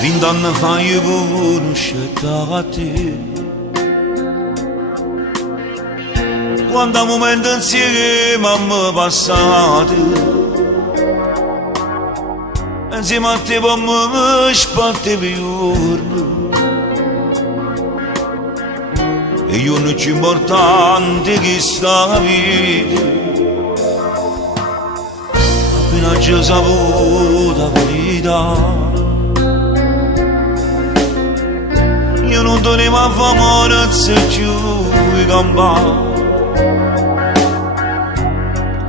20 anni fa io conoscevo te. Quanto momento insieme abbiamo passato, insieme a te abbiamo spatto per giorni. E io non c'è importante che sta vita, appena ci saputo la verità. Io non tenevo a famore se più i campare,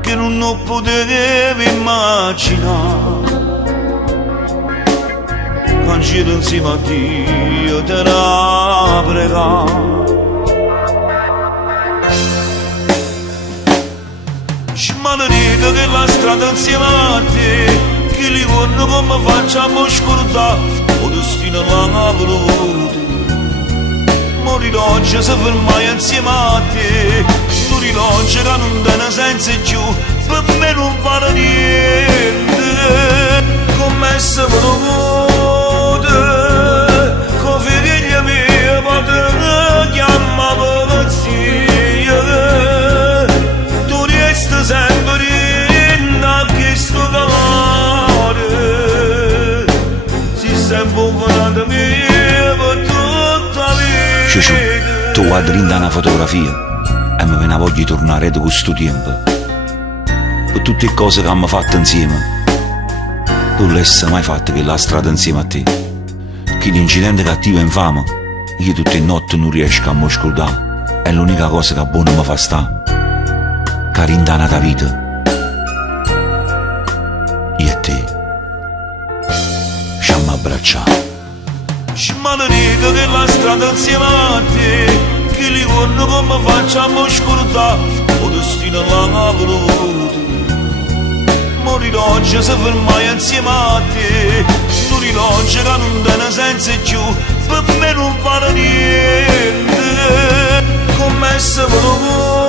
che non potevo immaginare. Quando c'ero insieme a Dio te la pregare. Maledetto che la strada insieme a te, che li vorno come facciamo scordare, o destino l'ha voluto. Morirò se fermai insieme a te, tu riloggi che non te ne senza più, per me non vale niente, come se voluto, con figlia mia, padre chiama polizia, tu resti sempre in questo calore, si sempre un volato mia per tutta la vita. Ciuciù, tu guardi da una fotografia e mi viene voglia di tornare da questo tempo. Per tutte le cose che abbiamo fatto insieme, tu non l'hai mai fatto che la strada insieme a te. Che l'incidente cattivo e infame, io tutte le notti non riesco a mi scordare. È l'unica cosa che buona mi fa stare. Carindana da vita. Io e te ci abbiamo abbracciato. Maledetto che la strada insieme a te, che li vorno come facciamo scordare, o destino l'ha voluto. Morirò se fermai insieme a te, tu riloggi che non te ne senza più, per me non vale niente, come se voluto.